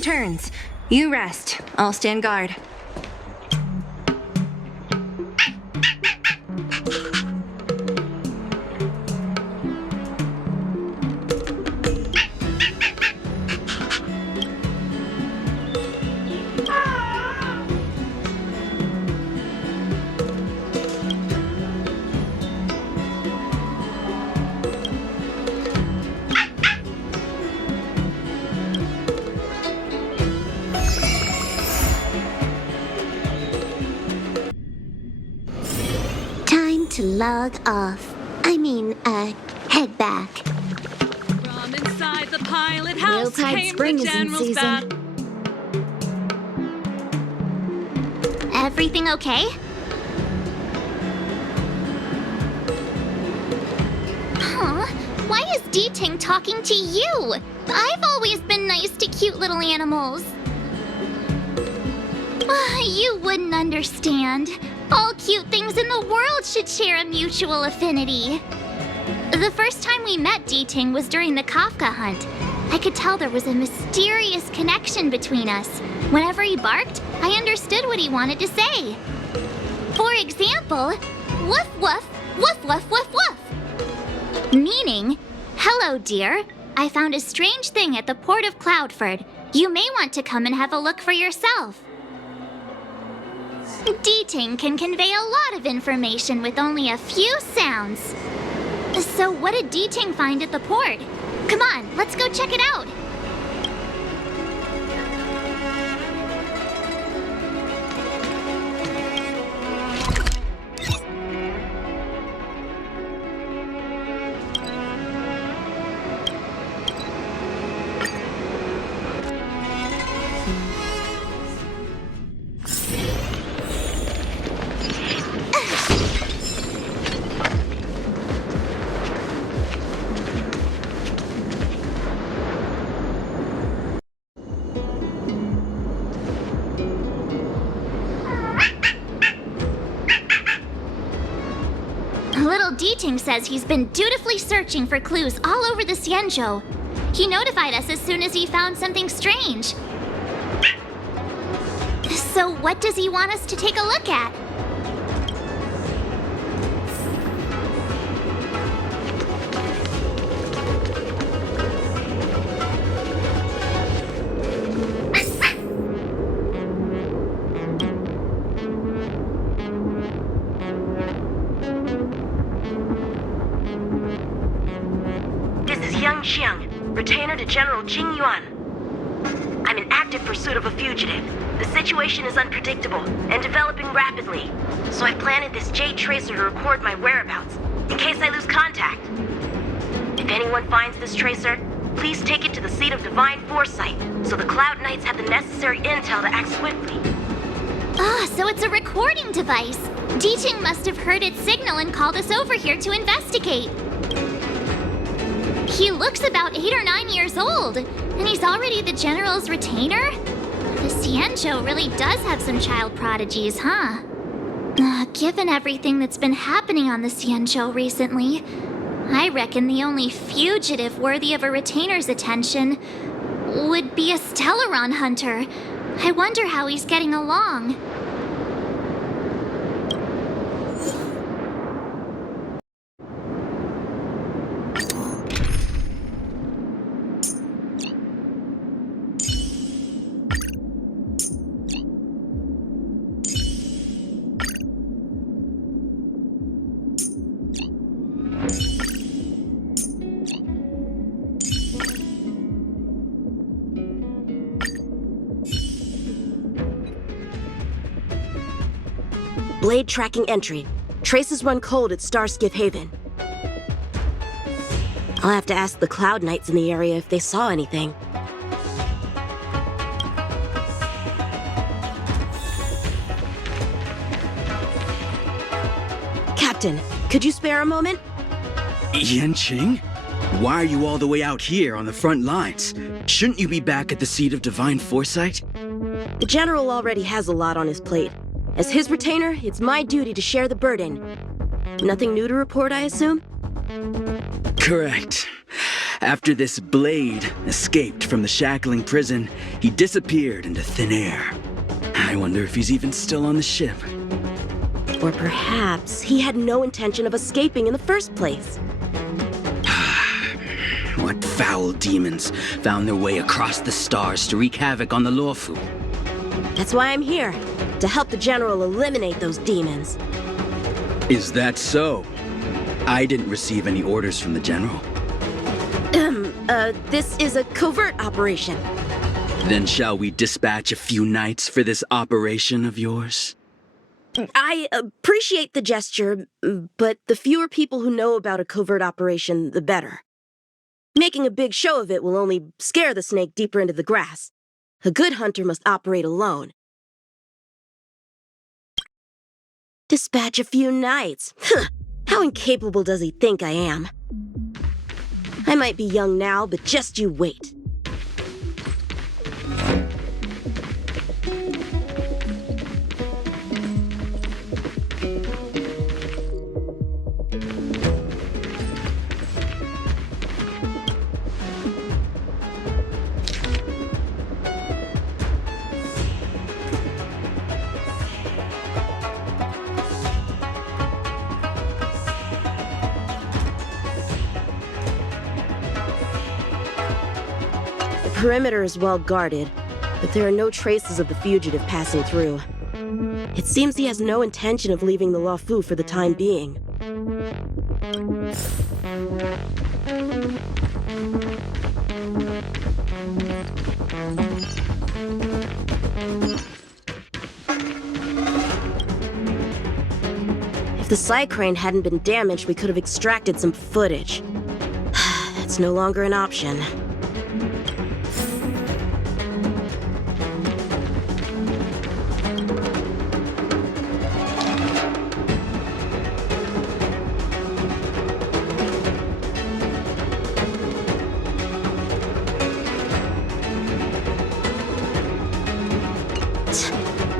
in turns. You rest. I'll stand guard. To log off. Head back. From inside the pilot house Wheeltide came spring the is in general's season. Everything okay? Huh? Why is D-Ting talking to you? I've always been nice to cute little animals. You wouldn't understand. All cute things in the world should share a mutual affinity. The first time we met D-Ting was during the Kafka hunt. I could tell there was a mysterious connection between us. Whenever he barked, I understood what he wanted to say. For example, woof woof, woof woof woof woof. Meaning, hello dear, I found a strange thing at the port of Cloudford. You may want to come and have a look for yourself. D-Ting can convey a lot of information with only a few sounds. So what did D-Ting find at the port? Come on, let's go check it out. Little D-Ting says he's been dutifully searching for clues all over the Xianzhou. He notified us as soon as he found something strange. So what does he want us to take a look at? Retainer to General Jing Yuan. I'm in active pursuit of a fugitive. The situation is unpredictable and developing rapidly, so I planted this Jade Tracer to record my whereabouts, in case I lose contact. If anyone finds this tracer, please take it to the seat of Divine Foresight, so the Cloud Knights have the necessary intel to act swiftly. So it's a recording device. D-Ting must have heard its signal and called us over here to investigate. He looks about 8 or 9 years old, and he's already the General's retainer? The Xianzhou really does have some child prodigies, huh? Given everything that's been happening on the Xianzhou recently, I reckon the only fugitive worthy of a retainer's attention would be a Stellaron hunter. I wonder how he's getting along. Blade tracking entry. Traces run cold at Starskiff Haven. I'll have to ask the Cloud Knights in the area if they saw anything. Captain, could you spare a moment? Yanqing? Why are you all the way out here on the front lines? Shouldn't you be back at the seat of Divine Foresight? The General already has a lot on his plate. As his retainer, it's my duty to share the burden. Nothing new to report, I assume? Correct. After this blade escaped from the shackling prison, he disappeared into thin air. I wonder if he's even still on the ship. Or perhaps he had no intention of escaping in the first place. What foul demons found their way across the stars to wreak havoc on the Lawfu? That's why I'm here, to help the General eliminate those demons. Is that so? I didn't receive any orders from the General. This is a covert operation. Then shall we dispatch a few knights for this operation of yours? I appreciate the gesture, but the fewer people who know about a covert operation, the better. Making a big show of it will only scare the snake deeper into the grass. A good hunter must operate alone. Dispatch a few knights. How incapable does he think I am? I might be young now, but just you wait. The perimeter is well guarded, but there are no traces of the fugitive passing through. It seems he has no intention of leaving the Lawfu for the time being. If the Psycrane hadn't been damaged, we could have extracted some footage. That's no longer an option.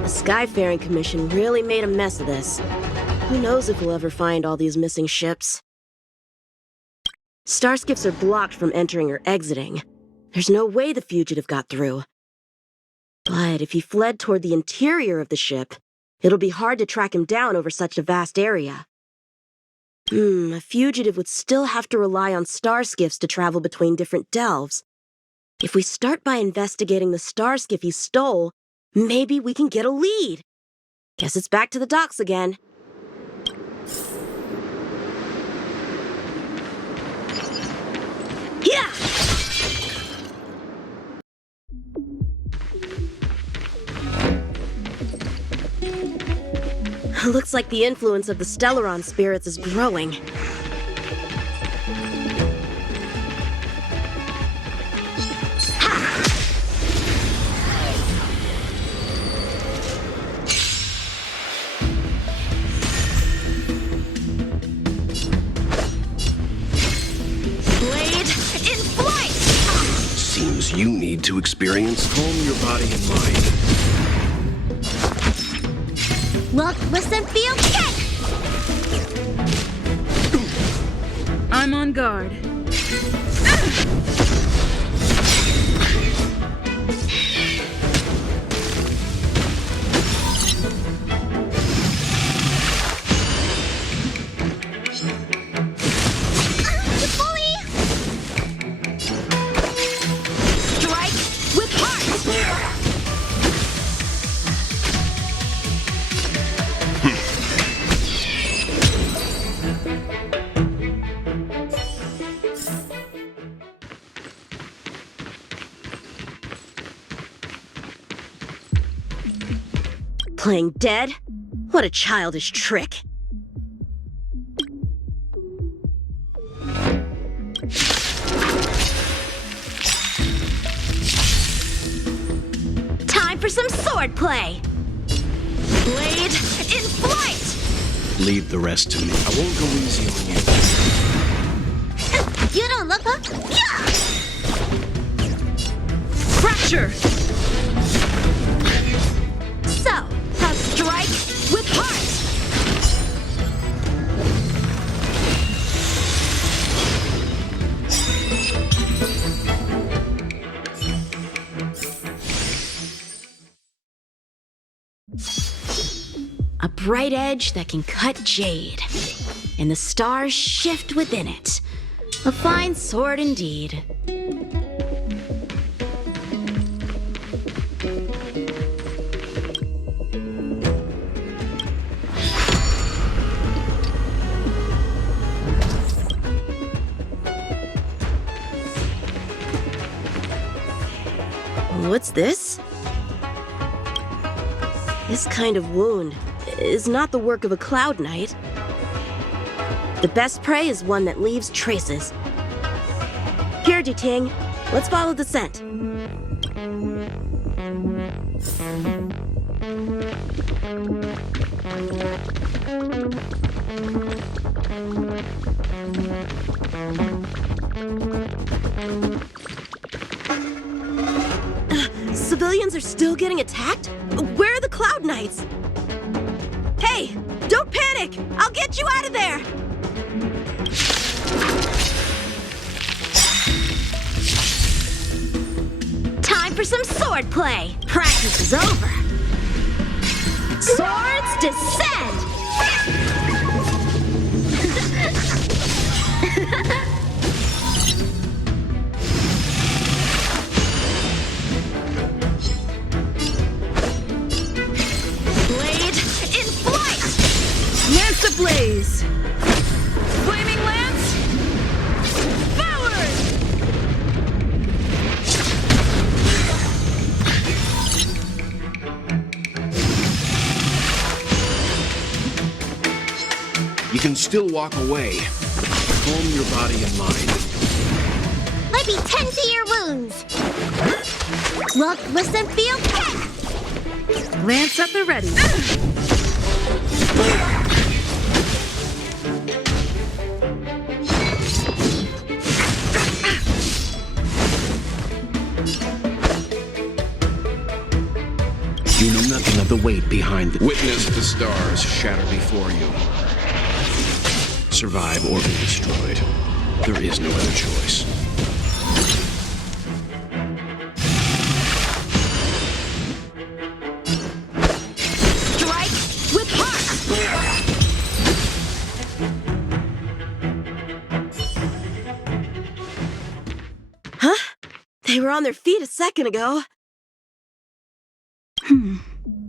Skyfaring Commission really made a mess of this. Who knows if we'll ever find all these missing ships? Starskips are blocked from entering or exiting. There's no way the fugitive got through. But if he fled toward the interior of the ship, it'll be hard to track him down over such a vast area. A fugitive would still have to rely on starskiffs to travel between different delves. If we start by investigating the starskiff he stole, maybe we can get a lead. Guess it's back to the docks again. Yeah! Looks like the influence of the Stellaron spirits is growing. You need to experience. Calm your body and mind. Look, listen, feel, kick! I'm on guard. Playing dead? What a childish trick. Time for some swordplay! Blade in flight! Leave the rest to me. I won't go easy on you. You don't look up? Yeah! Fracture! So, a strike with heart! A bright edge that can cut jade, and the stars shift within it. A fine sword indeed. What's this? This kind of wound is not the work of a Cloud Knight. The best prey is one that leaves traces. Here, Duting, let's follow the scent. Civilians are still getting attacked? Where are the Cloud Knights? Hey, don't panic! I'll get you out of there! Time for some sword play. Practice is over. Swords descend! Lance ablaze! Flaming lance! Forward! You can still walk away. Calm your body and mind. Let me tend to your wounds. Look, listen, feel, catch! Lance at the ready. You know nothing of the weight behind the... Witness the stars shatter before you. Survive or be destroyed. There is no other choice. Strike with heart! Huh? They were on their feet a second ago.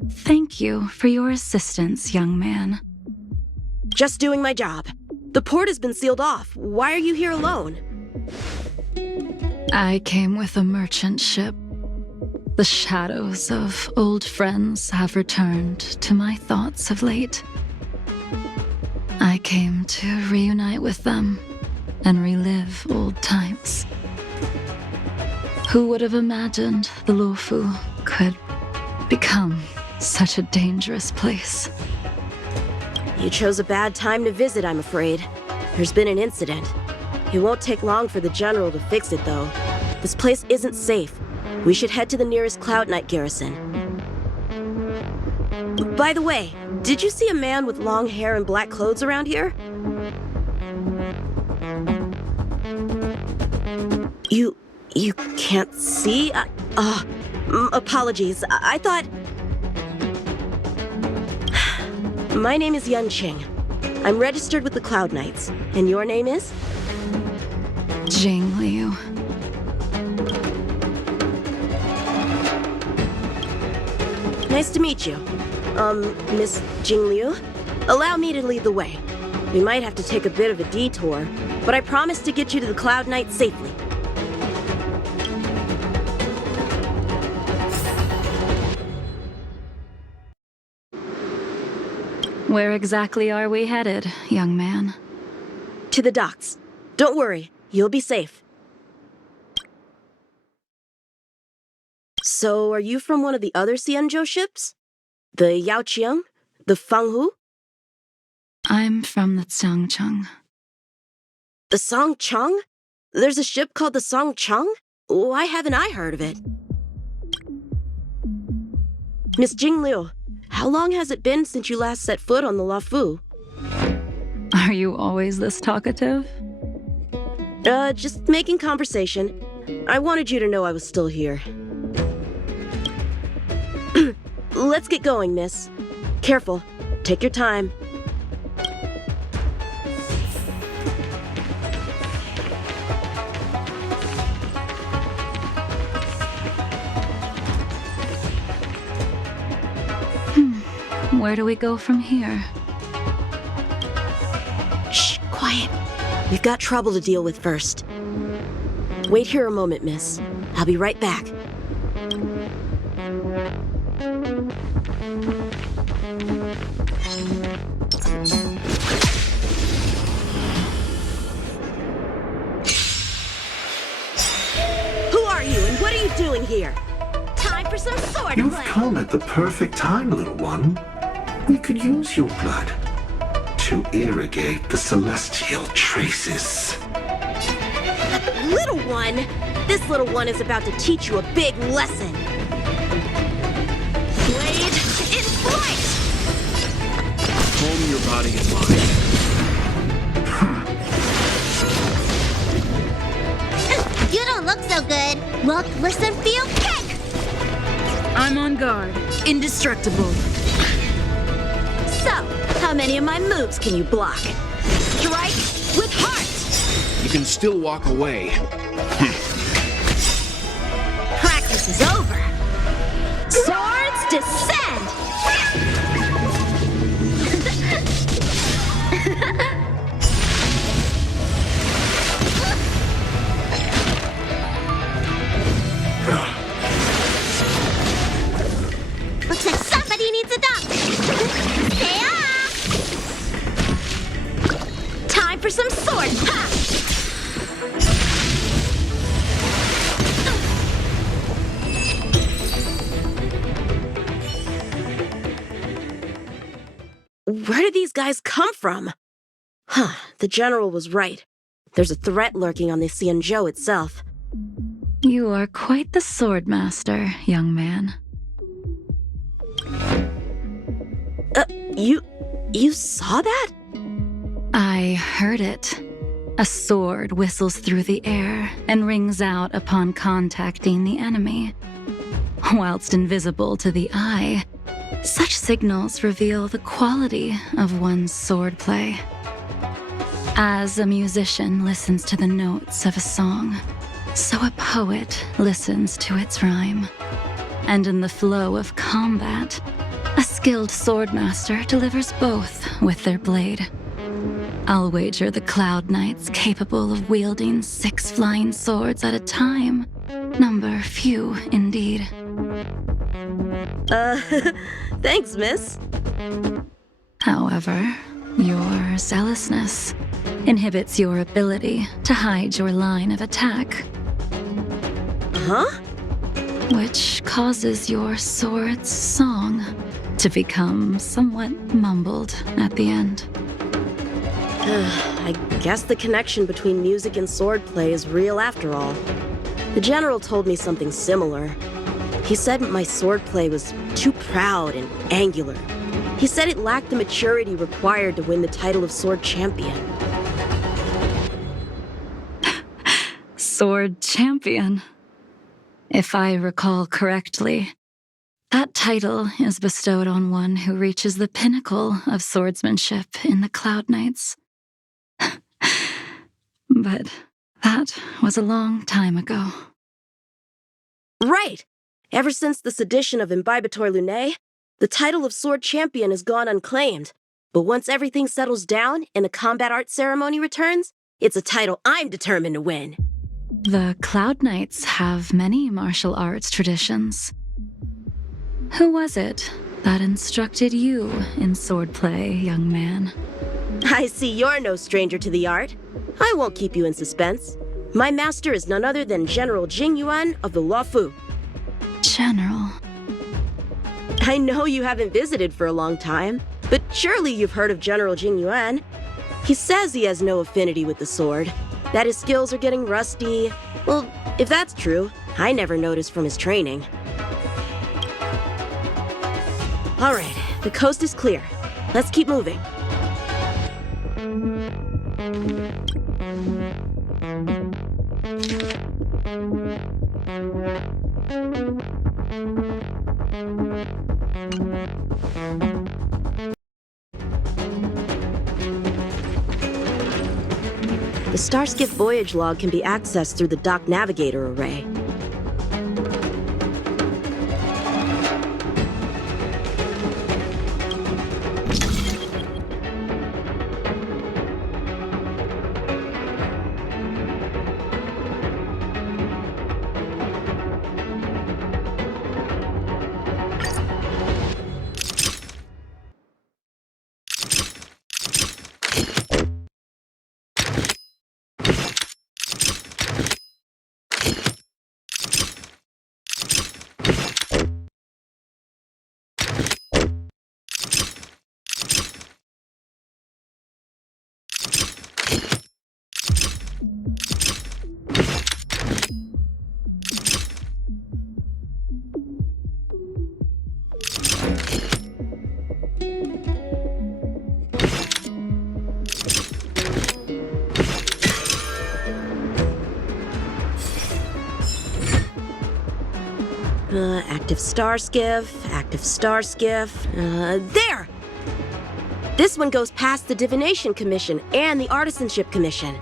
Thank you for your assistance, young man. Just doing my job. The port has been sealed off. Why are you here alone? I came with a merchant ship. The shadows of old friends have returned to my thoughts of late. I came to reunite with them and relive old times. Who would have imagined the Luofu could become such a dangerous place? You chose a bad time to visit, I'm afraid. There's been an incident. It won't take long for the General to fix it, though. This place isn't safe. We should head to the nearest Cloud Knight garrison. By the way, did you see a man with long hair and black clothes around here? You can't see? Apologies. I thought... My name is Yun Qing. I'm registered with the Cloud Knights. And your name is? Jing Liu. Nice to meet you. Miss Jing Liu? Allow me to lead the way. We might have to take a bit of a detour, but I promise to get you to the Cloud Knight safely. Where exactly are we headed, young man? To the docks. Don't worry, you'll be safe. So, are you from one of the other Xianzhou ships? The Yaoqiang? The Fanghu? I'm from the Xiangcheng. The Songcheng? There's a ship called the Songcheng? Why haven't I heard of it? Miss Jing Liu, how long has it been since you last set foot on the Luofu? Are you always this talkative? Just making conversation. I wanted you to know I was still here. Let's get going, miss. Careful. Take your time. Where do we go from here? Shh, quiet. We've got trouble to deal with first. Wait here a moment, miss. I'll be right back. Who are you and what are you doing here? Time for some sword You've play. come at the perfect time, little one. We could use your blood to irrigate the celestial traces. Little one? This little one is about to teach you a big lesson. Blade in flight! Home your body and mind. You don't look so good. Look, listen, feel, kick! I'm on guard. Indestructible. So, how many of my moves can you block? Strike with heart! You can still walk away. Practice is over. Swords descend! Looks like somebody needs a doctor. Time for some sword pop! Where did these guys come from? Huh, the general was right. There's a threat lurking on the Xianzhou itself. You are quite the sword master, young man. You saw that? I heard it. A sword whistles through the air and rings out upon contacting the enemy. Whilst invisible to the eye, such signals reveal the quality of one's swordplay. As a musician listens to the notes of a song, so a poet listens to its rhyme. And in the flow of combat, a skilled swordmaster delivers both with their blade. I'll wager the Cloud Knights capable of wielding 6 flying swords at a time number few indeed. Thanks, miss. However, your zealousness inhibits your ability to hide your line of attack. Huh? Which causes your sword's song to become somewhat mumbled at the end. I guess the connection between music and swordplay is real after all. The general told me something similar. He said my swordplay was too proud and angular. He said it lacked the maturity required to win the title of sword champion. Sword champion. If I recall correctly, that title is bestowed on one who reaches the pinnacle of swordsmanship in the Cloud Knights. But that was a long time ago. Right! Ever since the sedition of Imbibitor Lunae, the title of sword champion has gone unclaimed. But once everything settles down and the combat art ceremony returns, it's a title I'm determined to win. The Cloud Knights have many martial arts traditions. Who was it that instructed you in swordplay, young man? I see you're no stranger to the art. I won't keep you in suspense. My master is none other than General Jing Yuan of the Luofu. General. I know you haven't visited for a long time, but surely you've heard of General Jing Yuan. He says he has no affinity with the sword, that his skills are getting rusty. Well, if that's true, I never noticed from his training. All right, the coast is clear. Let's keep moving. The Starskiff voyage log can be accessed through the dock navigator array. Active Starskiff. There! This one goes past the Divination Commission and the Artisanship Commission.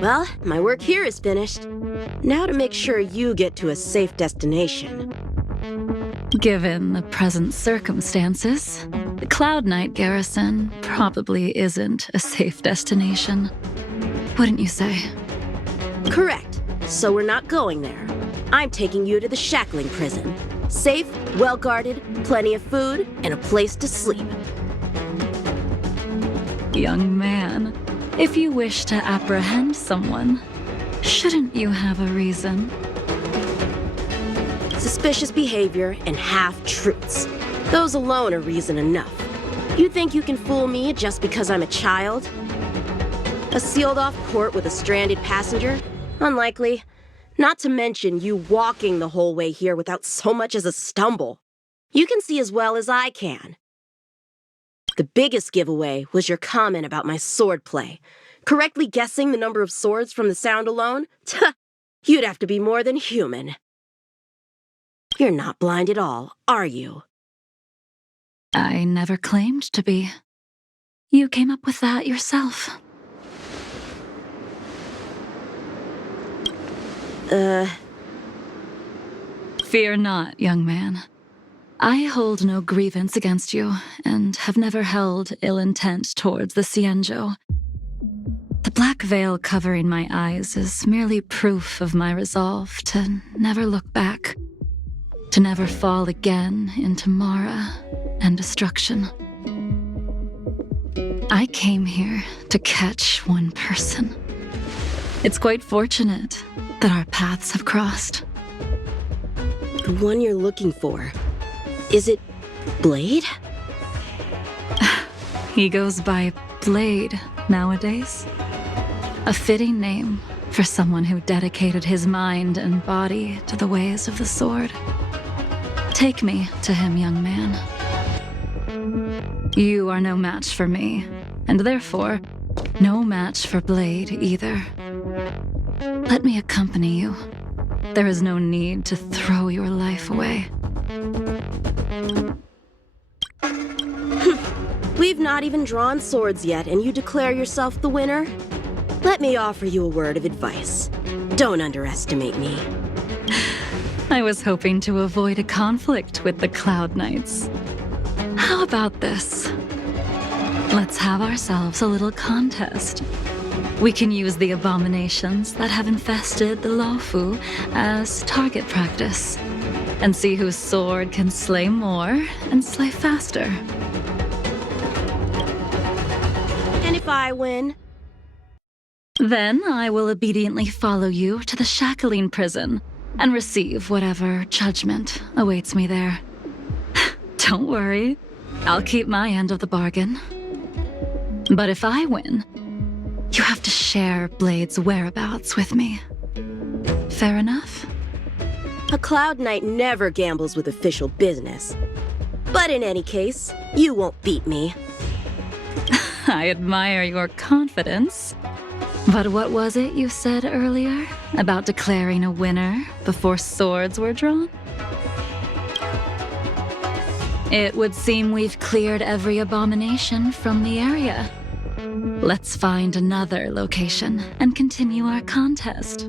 Well, my work here is finished. Now to make sure you get to a safe destination. Given the present circumstances, the Cloud Knight garrison probably isn't a safe destination. Wouldn't you say? Correct. So we're not going there. I'm taking you to the shackling prison. Safe, well-guarded, plenty of food, and a place to sleep. Young man, if you wish to apprehend someone, shouldn't you have a reason? Suspicious behavior and half-truths. Those alone are reason enough. You think you can fool me just because I'm a child? A sealed-off port with a stranded passenger? Unlikely. Not to mention you walking the whole way here without so much as a stumble. You can see as well as I can. The biggest giveaway was your comment about my swordplay. Correctly guessing the number of swords from the sound alone? You'd have to be more than human. You're not blind at all, are you? I never claimed to be. You came up with that yourself. Fear not, young man. I hold no grievance against you, and have never held ill intent towards the Cienjo. The black veil covering my eyes is merely proof of my resolve to never look back, to never fall again into Mara and destruction. I came here to catch one person. It's quite fortunate that our paths have crossed. The one you're looking for. Is it Blade? He goes by Blade nowadays. A fitting name for someone who dedicated his mind and body to the ways of the sword. Take me to him, young man. You are no match for me, and therefore, no match for Blade either. Let me accompany you. There is no need to throw your life away. We've not even drawn swords yet, and you declare yourself the winner? Let me offer you a word of advice. Don't underestimate me. I was hoping to avoid a conflict with the Cloud Knights. How about this? Let's have ourselves a little contest. We can use the abominations that have infested the Lofu as target practice, and see whose sword can slay more and slay faster. And if I win? Then I will obediently follow you to the shackling prison and receive whatever judgment awaits me there. Don't worry, I'll keep my end of the bargain. But if I win, you have to share Blade's whereabouts with me. Fair enough? A Cloud Knight never gambles with official business. But in any case, you won't beat me. I admire your confidence. But what was it you said earlier about declaring a winner before swords were drawn? It would seem we've cleared every abomination from the area. Let's find another location and continue our contest.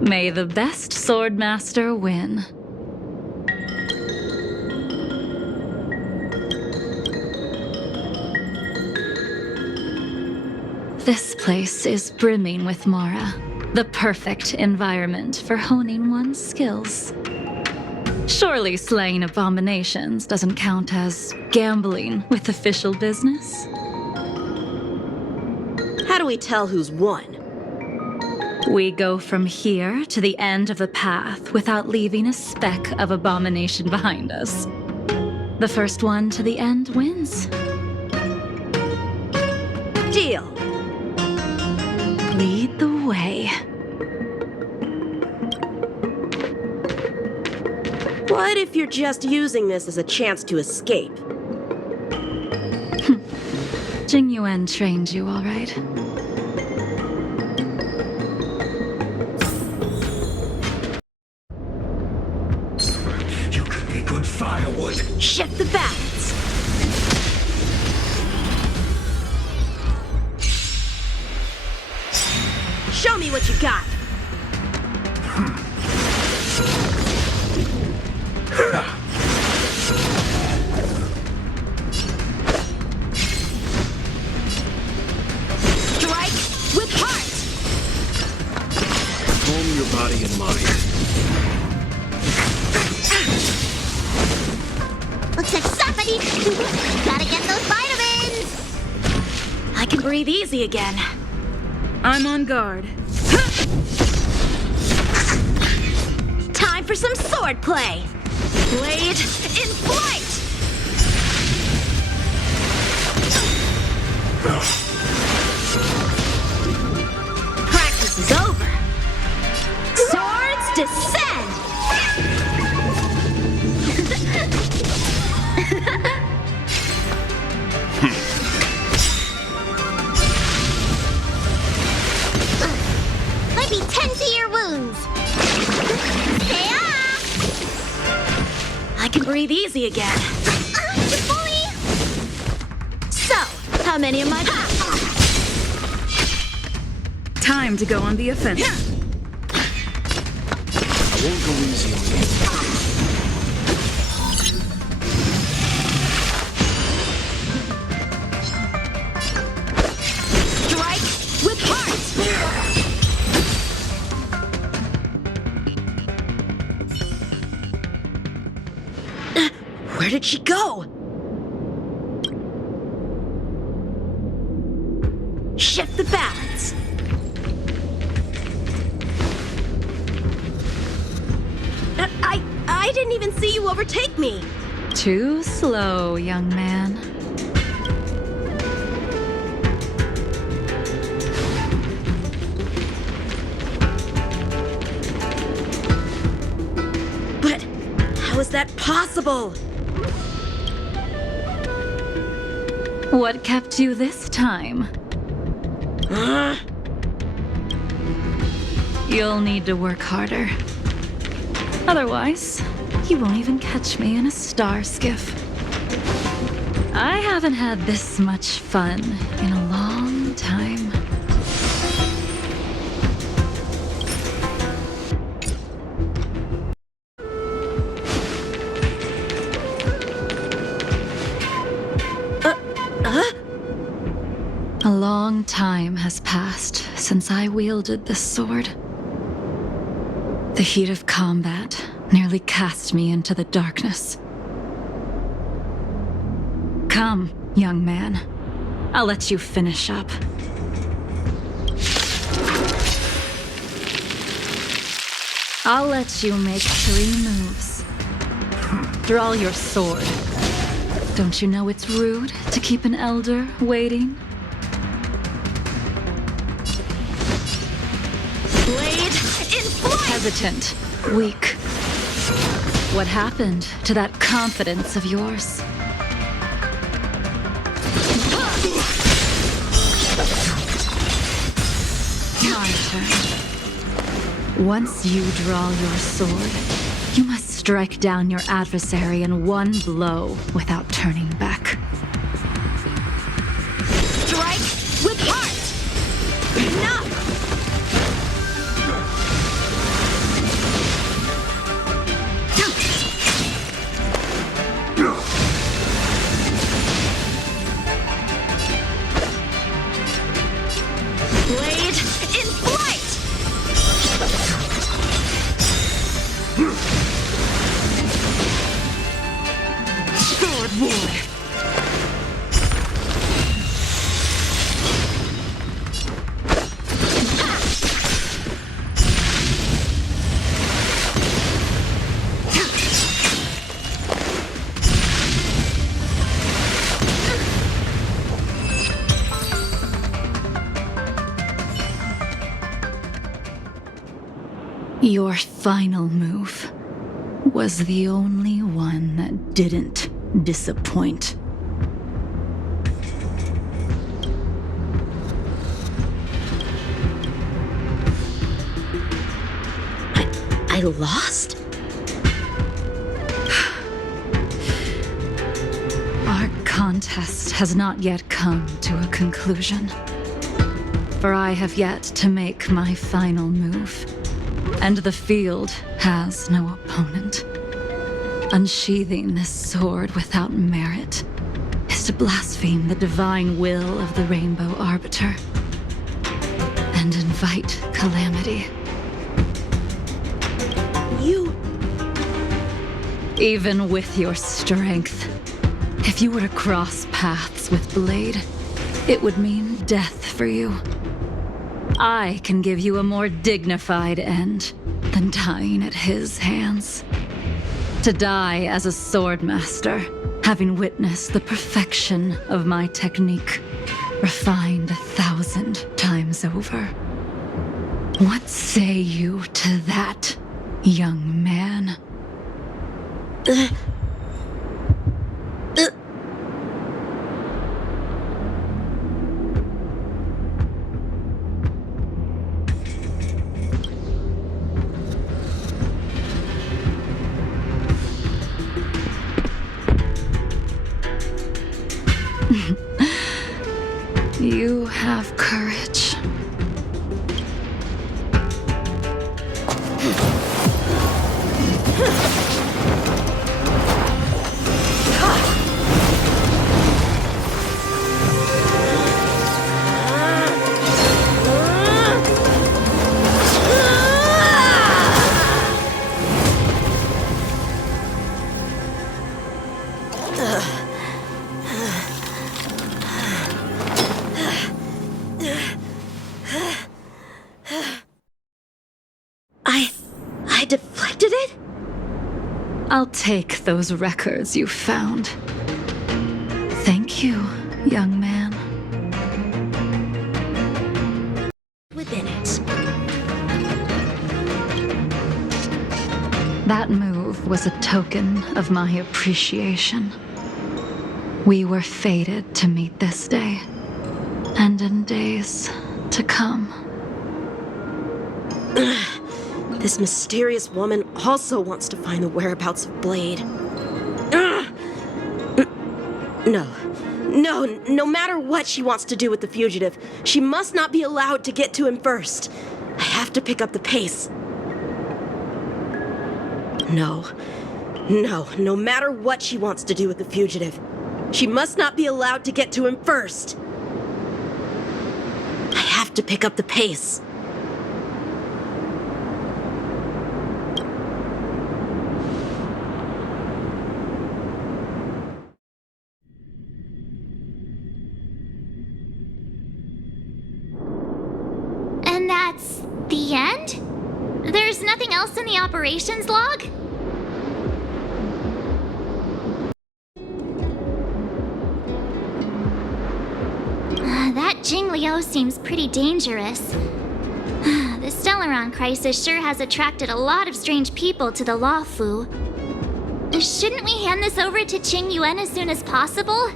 May the best swordmaster win. This place is brimming with Mara, the perfect environment for honing one's skills. Surely slaying abominations doesn't count as gambling with official business? How do we tell who's won? We go from here to the end of the path without leaving a speck of abomination behind us. The first one to the end wins. Deal. Lead the way. What if you're just using this as a chance to escape? Jing Yuan trained you, all right? You could be good firewood. Shift the balance. Show me what you got. Strike with heart! Calm your body and mind. Looks like somebody gotta get those vitamins. I can breathe easy again. I'm on guard. Time for some sword play. Blade in flight! Practice is over. Swords descend! Let me tend to your wounds. I can breathe easy again. So, how many of my... Time to go on the offensive. I won't go easy on you. Strike with heart! Where did she go? Shift the balance. I didn't even see you overtake me. Too slow, young man. But how is that possible? What kept you this time? You'll need to work harder. Otherwise, you won't even catch me in a star skiff. I haven't had this much fun in a long time. A long time has passed since I wielded this sword. The heat of combat nearly cast me into the darkness. Come, young man. I'll let you finish up. I'll let you make 3 moves. Draw your sword. Don't you know it's rude to keep an elder waiting? Blade in flight! Hesitant. weak. What happened to that confidence of yours? My turn. Once you draw your sword, you must strike down your adversary in one blow without turning back. Strike with heart! Enough! Blade in flight! Sword war! Your final move was the only one that didn't disappoint. I lost? Our contest has not yet come to a conclusion. For I have yet to make my final move. And the field has no opponent. Unsheathing this sword without merit is to blaspheme the divine will of the Rainbow Arbiter and invite calamity. You... Even with your strength, if you were to cross paths with Blade, it would mean death for you. I can give you a more dignified end than dying at his hands. To die as a swordmaster, having witnessed the perfection of my technique, refined 1,000 times over. What say you to that, young man? You have courage. I deflected it? I'll take those records you found. Thank you, young man. Within it. That move was a token of my appreciation. We were fated to meet this day, and in days to come. This mysterious woman also wants to find the whereabouts of Blade. No matter what she wants to do with the fugitive, she must not be allowed to get to him first. I have to pick up the pace. No matter what she wants to do with the fugitive, she must not be allowed to get to him first. I have to pick up the pace. And that's the end? There's nothing else in the operations log? That Jingliu seems pretty dangerous. The Stellar Aileron crisis sure has attracted a lot of strange people to the Lawfu. Shouldn't we hand this over to Qing Yuan as soon as possible?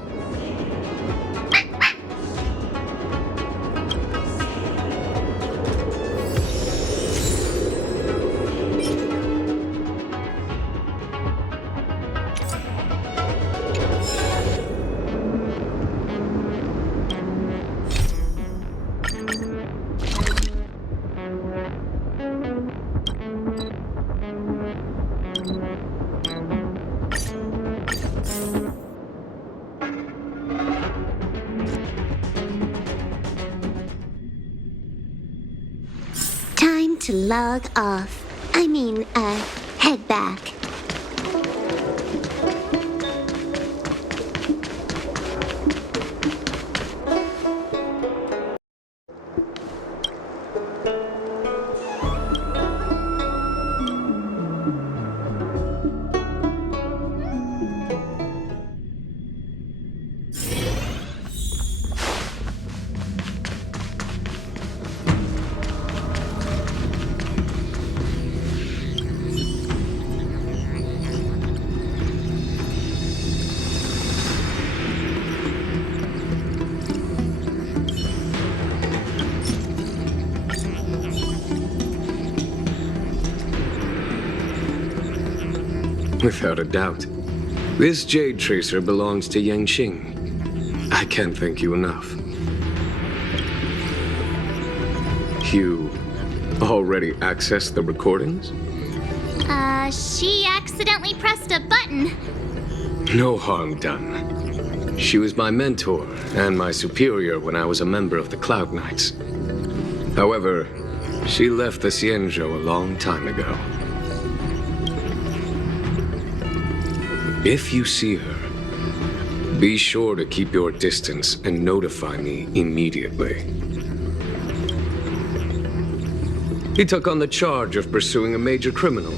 Time to log off. Head back. Without a doubt. This Jade Tracer belongs to Yangqing. I can't thank you enough. You already accessed the recordings? She accidentally pressed a button. No harm done. She was my mentor and my superior when I was a member of the Cloud Knights. However, she left the Xianzhou a long time ago. If you see her, be sure to keep your distance and notify me immediately. He took on the charge of pursuing a major criminal.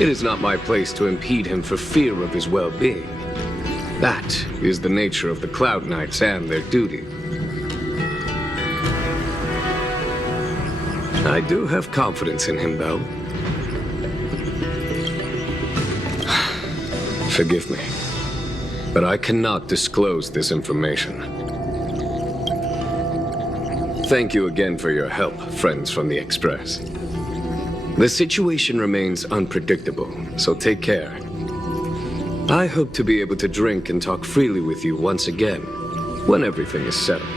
It is not my place to impede him for fear of his well-being. That is the nature of the Cloud Knights and their duty. I do have confidence in him, though. Forgive me, but I cannot disclose this information. Thank you again for your help, friends from the Express. The situation remains unpredictable, so take care. I hope to be able to drink and talk freely with you once again, when everything is settled.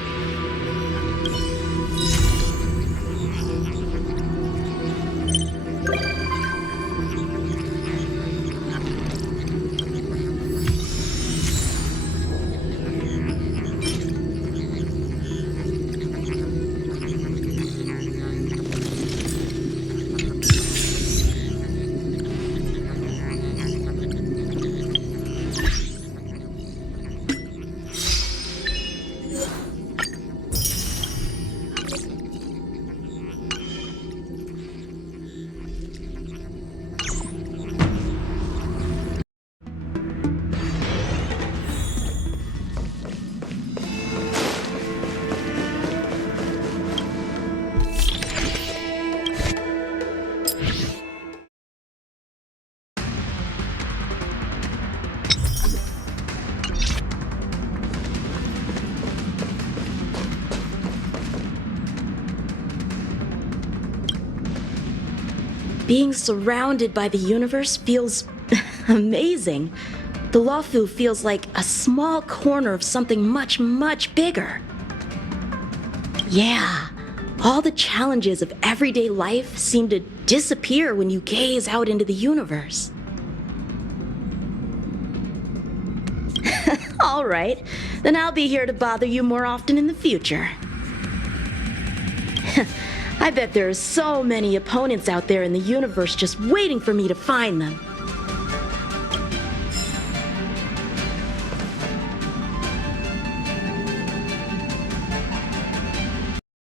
Being surrounded by the universe feels amazing. The Lawfu feels like a small corner of something much, much bigger. Yeah, all the challenges of everyday life seem to disappear when you gaze out into the universe. All right, then I'll be here to bother you more often in the future. I bet there are so many opponents out there in the universe just waiting for me to find them.